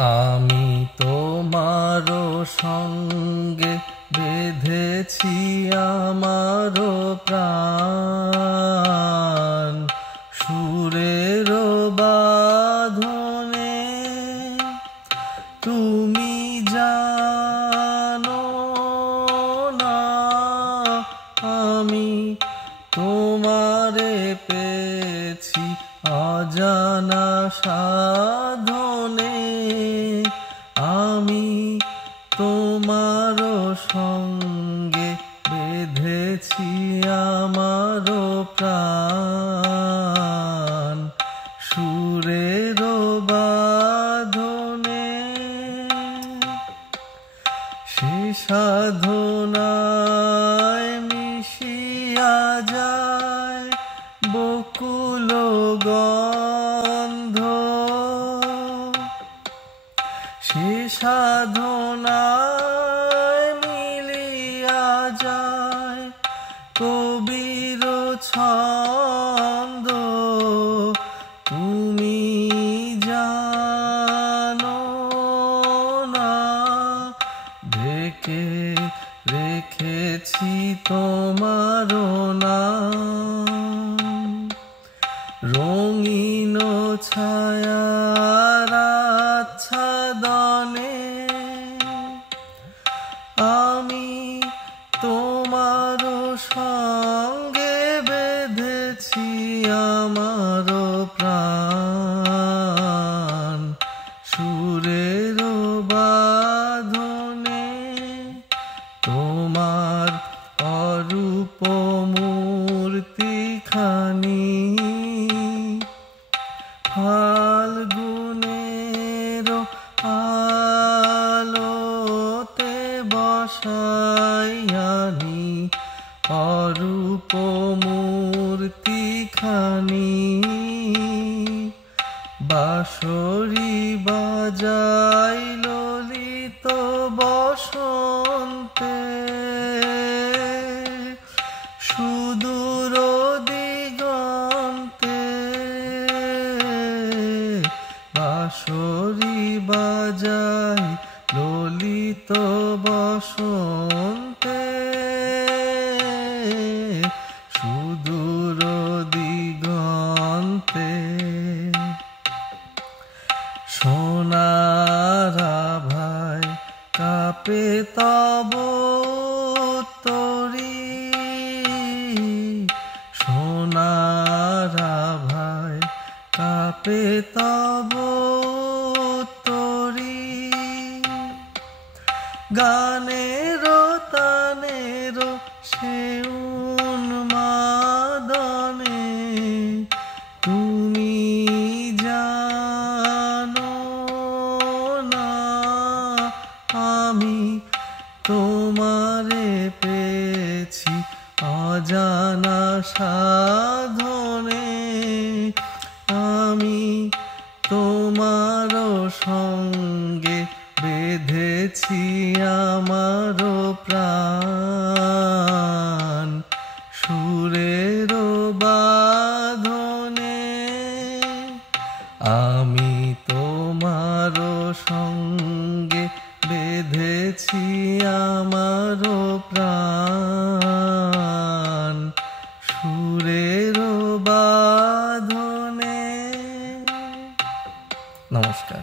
আমি তোমারো সঙ্গে বেঁধেছি আমারো প্রাণ, সুরের বাঁধনে তুমি জানো না আমি তোমারে পেয়েছি অজানা সাধনে। আমি তোমারো সঙ্গে বেঁধেছি আমারো প্রাণ, সুরের বাঁধনে। সে সাধনায় মিশিয়া যায় বকুল গন্ধ, সে সাধনায় মিলিয়া যায় কবির ছন্দ। তুমি জানো না ঢেকে রেখেছি তোমারো নাম, রঙিন ছায়ার আচ্ছাদনে। আমি তোমারো সঙ্গে বেঁধেছি আমারো প্রাণ, সুরের বাঁধনে। তোমার অরূপ মূর্তিখানি ফাল্গুনের আলোতে বসাইয়ানি, অরূপ মূর্তিখানি বাঁশরি বাজাই ললিত বসন্তে। সুদূর দিগন্তে বাঁশরি বাজাই ললিত বসন্তে, সুদূর দিগন্তে। সোনার আভায় কাঁপে তব তরি, সোনার আভায় কাঁপে তব তরি। গানেরো তানেরো সে উন্মাদনে তুমি জানো না আমি তোমারে পেয়েছি অজানা সাধনে। আমি তোমারো সঙ্গে বেঁধেছি আমারো প্রাণ, সুরের বাঁধনে। আমি তোমারো সঙ্গে বেঁধেছি আমারো প্রাণ, সুরের বাঁধনে। নমস্কার।